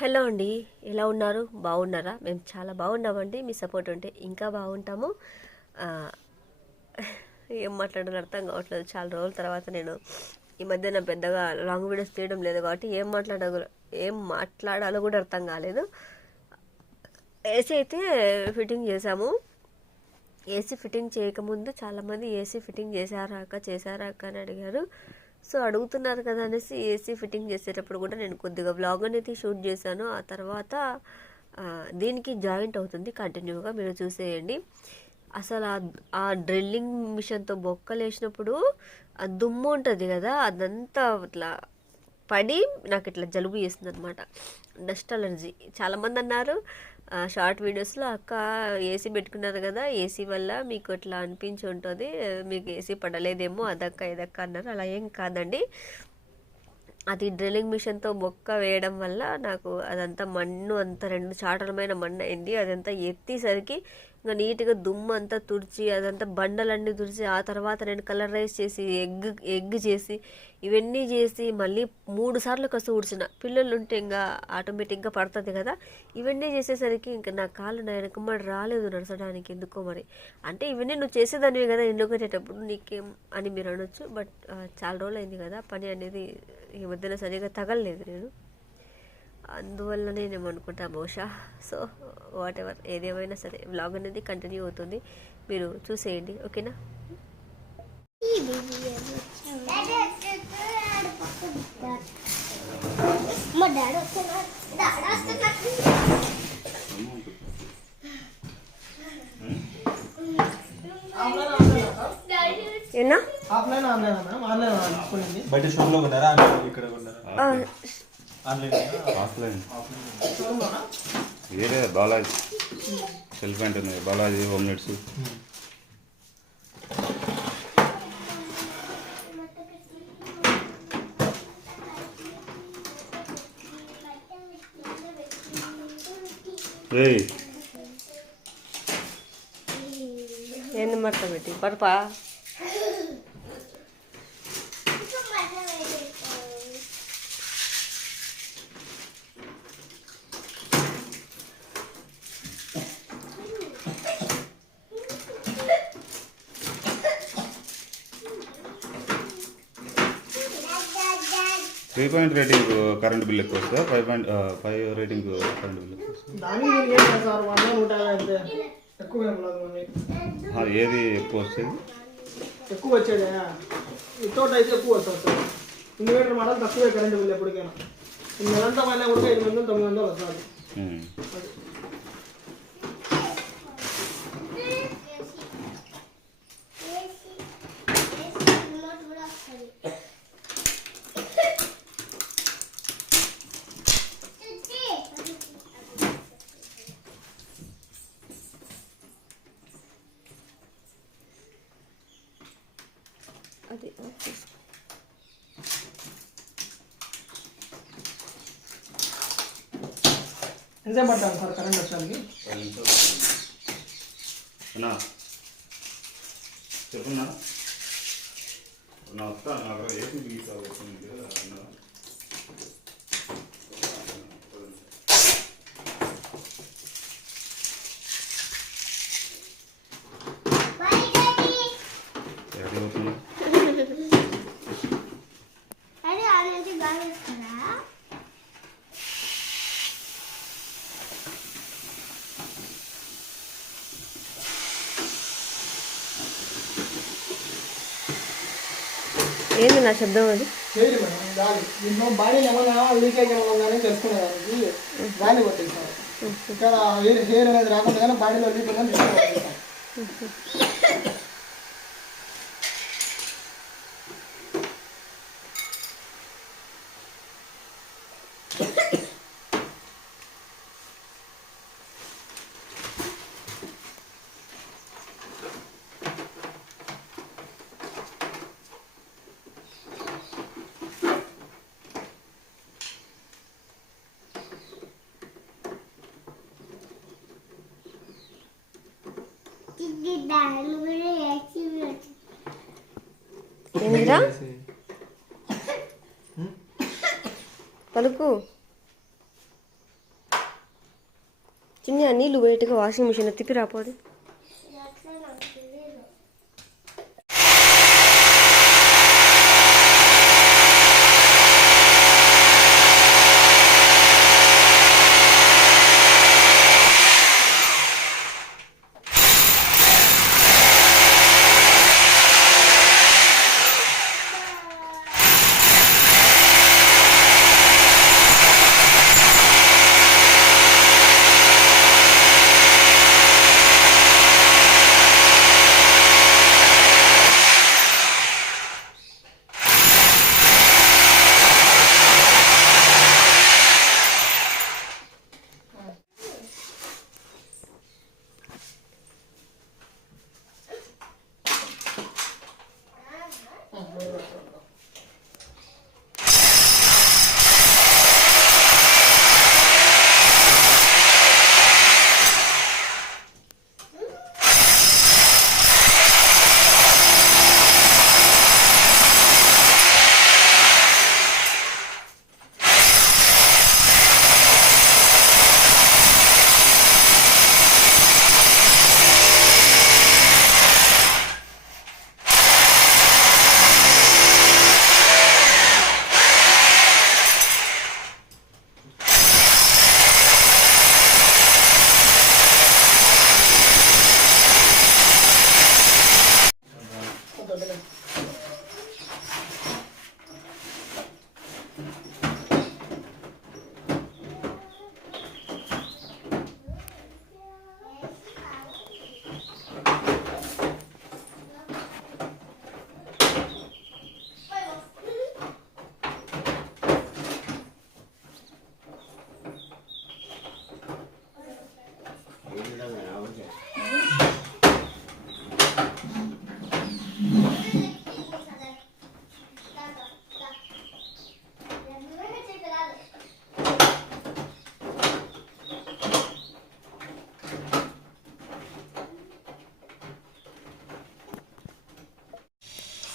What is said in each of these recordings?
Hello అండి, ఎలా ఉన్నారు? బాగున్నారా? మేము చాలా బాగున్నామండి. మీ సపోర్ట్ ఉంటే ఇంకా బాగుంటాము. ఆ, ఏం మాట్లాడాలో అర్థం కావట్లేదు. చాలా రోజుల తర్వాత నేను ఈ మధ్యన పెద్దగా లాంగ్ వీడియోస్ తీయడం లేదు కాబట్టి ఏం మాట్లాడాలో కూడా అర్థం కాలేదు. ఏసీ అయితే ఫిట్టింగ్ చేసాము. ఏసీ ఫిట్టింగ్ చేయకముందు చాలామంది ఏసీ ఫిట్టింగ్ చేశారా అక్క అని అడిగారు. సో అడుగుతున్నారు కదా అనేసి ఏసీ ఫిట్టింగ్ చేసేటప్పుడు కూడా నేను కొద్దిగా వ్లాగ్ అనేది షూట్ చేశాను. ఆ తర్వాత దీనికి జాయింట్ అవుతుంది, కంటిన్యూగా మీరు చూసేయండి. అసలు ఆ డ్రిల్లింగ్ మిషన్తో బొక్కలేసినప్పుడు ఆ దుమ్ము ఉంటుంది కదా, అదంతా ఇట్లా పడి నాకు ఇట్లా జలుబు చేస్తుంది అనమాట. Dust allergy. చాలామంది అన్నారు షార్ట్ వీడియోస్లో, అక్క ఏసీ పెట్టుకున్నారు కదా, ఏసీ వల్ల మీకు ఇట్లా అనిపించి ఉంటుంది, మీకు ఏసీ పడలేదేమో అదక్క ఇదక్క అన్నారు. అలా ఏం కాదండి. అది డ్రిల్లింగ్ మిషన్తో బొక్క వేయడం వల్ల నాకు అదంతా మన్ను అంతా 2 చాటలమైన మన్ను అయింది. అదంతా ఎత్తేసరికి ఇంకా నీట్గా దుమ్ము అంతా తుడిచి అదంతా బండలన్నీ తుడిచి ఆ తర్వాత నేను కలర్ రైస్ చేసి ఎగ్ చేసి ఇవన్నీ చేసి మళ్ళీ 3 సార్లు కసు ఊడ్చిన. పిల్లలు ఉంటే ఇంకా ఆటోమేటిక్గా పడుతుంది కదా. ఇవన్నీ చేసేసరికి ఇంకా నా కాళ్ళు నా వెనకమ్మడి రాలేదు నడచడానికి, ఎందుకో మరి. అంటే ఇవన్నీ నువ్వు చేసేదానివి కదా ఇల్లు కట్టేటప్పుడు, నీకేం అని మీరు అనొచ్చు. బట్ చాలా రోజులు అయింది కదా పని అనేది, ఈ మధ్యన సరిగా తగలలేదు నేను, అందువల్లనే నేను అనుకుంటా బహుశా. సో వాట్ ఎవర్, ఏదేమైనా సరే వ్లాగ్ అనేది కంటిన్యూ అవుతుంది, మీరు చూసేయండి. ఓకేనా? ఏనా బయట షోరూంలో కొన్నారా, ఇక్కడ కొన్నారా? ఆఫ్లైన్ వేరే బాలాజీ సెల్ఫ్ ఉంటుంది, బాలాజీ హోమ్ నెట్స్. ఏంది మట్ట పెట్టి పరపా three point rating current bill ఎక్కువ వస్తుందా? 5.5 రేటింగ్ కరెంట్ బిల్ ఏది ఎక్కువ వస్తుంది? ఎక్కువ వచ్చేది వితౌట్ అయితే ఎక్కువ వస్తుంది సార్. ఇన్వర్టర్ మోడల్ తక్కువే కరెంట్ బిల్ ఎప్పటికైనా. నెలంతా పైన కూడా 800 900 వస్తుంది. అది ఎంతసేపు పడతాను సార్ కరెంట్ వచ్చడానికి? చెప్పున్నా నా వస్తాను, నాకు ఏసీ బిగిస్తా వస్తుంది. ఏంది నా శబ్దం అది? లేదు మేడం, గాలి. దీంట్లో బాడీలు ఏమన్నా లీకేజ్ ఏమన్నా ఉందని తెలుసుకునేదానికి గాలి కొట్టేసాం. ఇక్కడ హెయిర్ అనేది రాకుండా కానీ బాడీలో లీక్ ఉందని తెలుసుకుంటాం. ఏందిరా పలుకు? చిన్న నీళ్ళు బయటగా వాషింగ్ మిషన్ తిప్పి రాపోదు.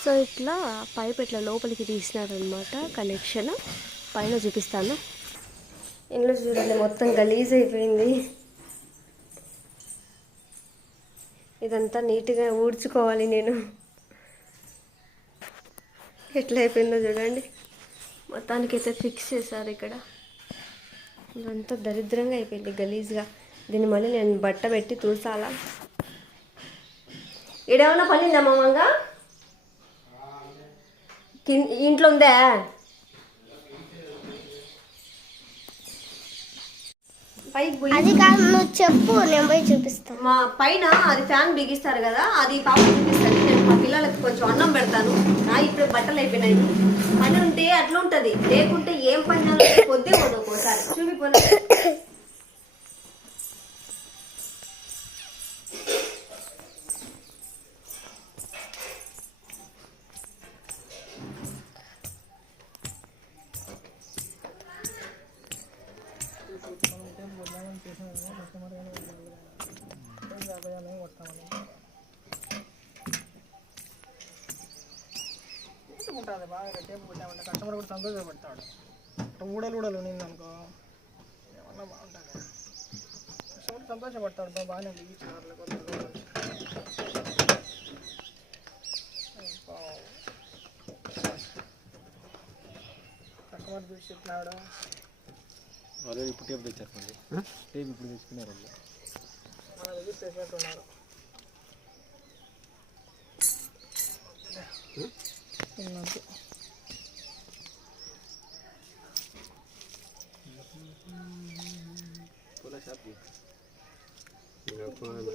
సో ఇట్లా పైప్ ఇట్లా లోపలికి తీసినారనమాట, కనెక్షన్ పైన చూపిస్తాను. ఇంట్లో చూడండి మొత్తం గలీజ్ అయిపోయింది. ఇదంతా నీట్గా ఊడ్చుకోవాలి నేను. ఎట్లా అయిపోయిందో చూడండి. మొత్తానికి అయితే ఫిక్స్ చేశారు ఇక్కడ. ఇదంతా దరిద్రంగా అయిపోయింది, గలీజ్గా. దీన్ని మళ్ళీ నేను బట్ట పెట్టి తుడసాలా. ఈడేమన్నా పనిందా మామంగా? ఇంట్లో ఉందా? అది కాదు, నువ్వు చెప్పు, నేను పోయి చూపిస్తాను. మా పైన అది ఫ్యాన్ బిగిస్తారు కదా, అది పాప చూపిస్తాను. నేను మా పిల్లలకి కొంచెం అన్నం పెడతాను. ఇప్పుడు బట్టలు అయిపోయినాయి. పని ఉంటే అట్లా ఉంటుంది, లేకుంటే ఏం పని పొద్దే పోదు. ఒక్కోసారి చూపిపోయినా ఉంటుంది బాగా టేపు పెట్టామంటే కస్టమర్ కూడా సంతోషపడతాడు. ఊడలు ఉన్నిందనుకో ఏమన్నా బాగుంటుంది, కస్టమర్ సంతోషపడతాడు. బాగానే బిగించారు. కస్టమర్ చూసి చెప్పినాడు. ఆల్రెడీ ఇప్పుడు టేప్ తెచ్చారు, టేప్ ఇప్పుడు తెచ్చుకున్నారు. మన దగ్గర చేసినట్టున్నారు.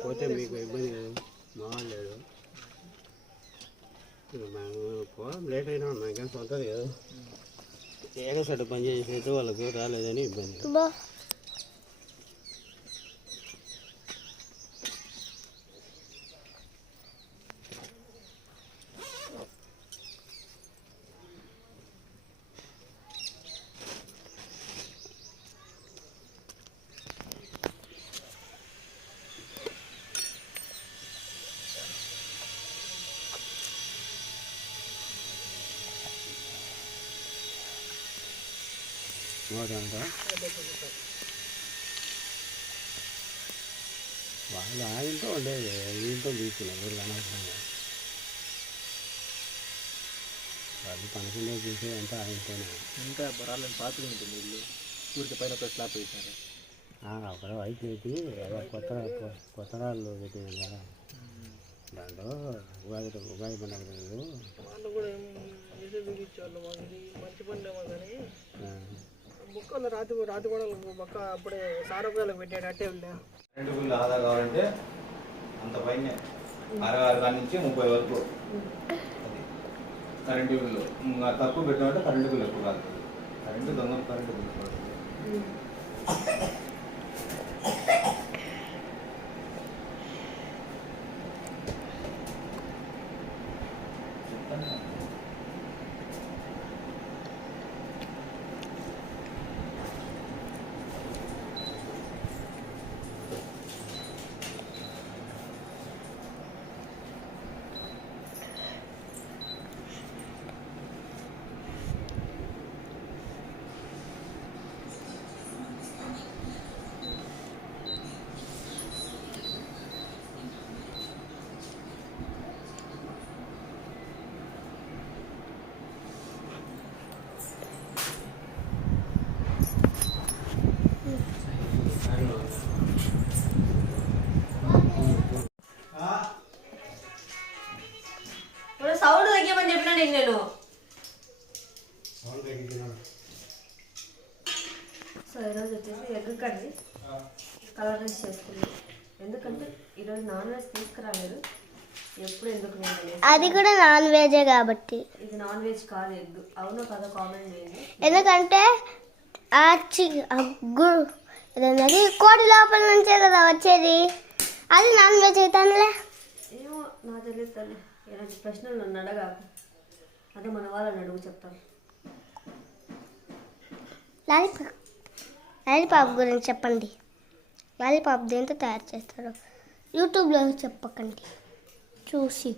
పోతే మీకు ఇబ్బంది మావాడు పోవడం లేట్ అయినా నాకేం సొంతది కదా, ఏదో సైడ్ పని చేసేట్టు వాళ్ళకి రాలేదని ఇబ్బంది. వాళ్ళు ఆ ఇంట్లో ఉండేది ఈ ఇంట్లో తీసుకున్నారు ఊరు అనవసరంగా. వాళ్ళు పనుకుండే చూసేదంతా ఆ ఇంట్లోనే. ఇంకా రాలని పాతగా ఉంటుంది ఇల్లు, ఊరికి పైన ఒక స్లాబ్ వేసినారు. అక్కడ వైపు పెట్టి కొత్త రాళ్ళు పెట్టినాం కదా, దాంట్లో ఉగాది పండుగ రోజు వాళ్ళు కూడా ఏదో చూపించేవాళ్ళు మాకు ఇది మంచి పండుగ కానీ బుక్క ఉంది రాతి కూడా బొక్క అప్పుడే సారూపాయలకు పెట్టాడు అట్టే వెళ్ళా. కరెంటు బిల్లు ఆదా కావాలంటే అంత పైన 66 కాడి నుంచి 30 వరకు అది కరెంటు బిల్లు. ఇంకా తక్కువ పెట్టామంటే కరెంటు బిల్లు ఎక్కువ కాదు. కరెంటు దొంగ కరెంటు బిల్లు పడుతుంది. సౌండ్ తగ్గిమని చెప్పినా నీకు నేను. సో ఈరోజు వచ్చేసి ఎగ్ కర్రీ కలర్ రైస్ చేసుకున్నాం. ఎందుకంటే ఈరోజు నాన్ వెజ్ తీసుకురాలేదు. ఎప్పుడు ఎందుకు నేను అది కూడా నాన్ వెజే కాబట్టి. ఇది నాన్ వెజ్ కాదు ఎగ్. అవును కదా, కామెంట్ చేయండి. ఎందుకంటే అదేంటది కోడి లోపల నుంచే కదా వచ్చేది, అది నాన్ వెజ్ అవుతానులే. ఏమో నాకు తెలియదు తల్లి. ఈరోజు ప్రశ్నలు నన్ను అడగాకు, అదే మన వాళ్ళని అడుగు చెప్తాను. లాలీపాప్ గురించి చెప్పండి. లాలీపాప్ దేంతో తయారు చేస్తారు యూట్యూబ్లో చెప్పకండి, చూసి.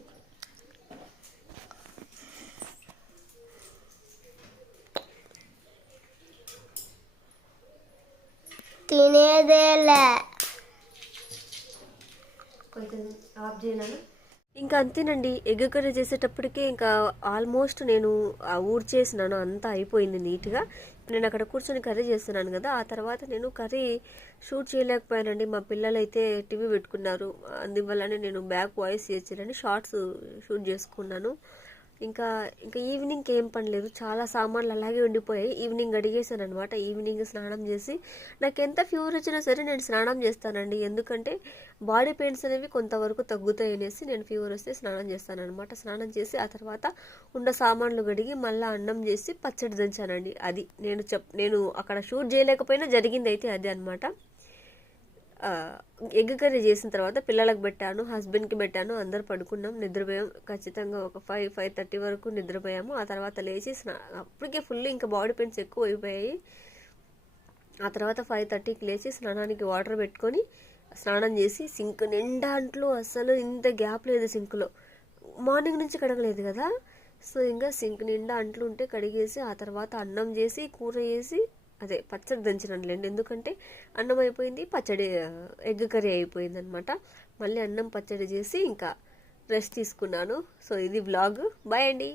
తినేదేలే. కొంచెం ఆఫ్ చేయను. ఇంకా అంతేనండి. ఎగ్ కర్రీ చేసేటప్పటికే ఇంకా ఆల్మోస్ట్ నేను ఊడ్చేసినాను, అంతా అయిపోయింది నీట్గా. నేను అక్కడ కూర్చొని కర్రీ చేస్తున్నాను కదా, ఆ తర్వాత నేను కర్రీ షూట్ చేయలేకపోయానండి. మా పిల్లలు అయితే టీవీ పెట్టుకున్నారు, అందువల్లనే నేను బ్యాక్ వాయిస్ చేసానని షార్ట్స్ షూట్ చేసుకున్నాను. ఇంకా ఈవినింగ్కి ఏం పని లేదు, చాలా సామాన్లు అలాగే ఉండిపోయాయి. ఈవినింగ్ అడిగేసాను అనమాట. ఈవినింగ్ స్నానం చేసి, నాకు ఎంత ఫీవర్ వచ్చినా సరే నేను స్నానం చేస్తానండి. ఎందుకంటే బాడీ పెయిన్స్ అనేవి కొంతవరకు తగ్గుతాయి అనేసి నేను ఫీవర్ వస్తే స్నానం చేస్తాను అనమాట. స్నానం చేసి ఆ తర్వాత ఉన్న సామాన్లు కడిగి మళ్ళీ అన్నం చేసి పచ్చడి దంచానండి. అది నేను అక్కడ షూట్ చేయలేకపోయినా జరిగింది అయితే అదే అనమాట. ఎగ్ కర్రీ చేసిన తర్వాత పిల్లలకు పెట్టాను, హస్బెండ్కి పెట్టాను. అందరు పడుకున్నాం, నిద్రపోయాం. ఖచ్చితంగా ఒక 5-5:30 వరకు నిద్రపోయాము. ఆ తర్వాత లేచి అప్పటికే ఫుల్ ఇంకా బాడీ పెయిన్స్ ఎక్కువ అయిపోయాయి. ఆ తర్వాత 5:30కి లేచి స్నానానికి వాటర్ పెట్టుకొని స్నానం చేసి సింక్ నిండా అంట్లు, అసలు ఇంత గ్యాప్ లేదు సింక్లో. మార్నింగ్ నుంచి కడగలేదు కదా, సో ఇంకా సింక్ నిండా అంట్లు ఉంటే కడిగేసి ఆ తర్వాత అన్నం చేసి కూర చేసి అదే పచ్చడి దంచినండి. ఎందుకంటే అన్నం అయిపోయింది, పచ్చడి ఎగ్ కర్రీ అయిపోయింది అనమాట. మళ్ళీ అన్నం పచ్చడి చేసి ఇంకా రెస్ట్ తీసుకున్నాను. సో ఇది వ్లాగ్. బాయ్ అండి.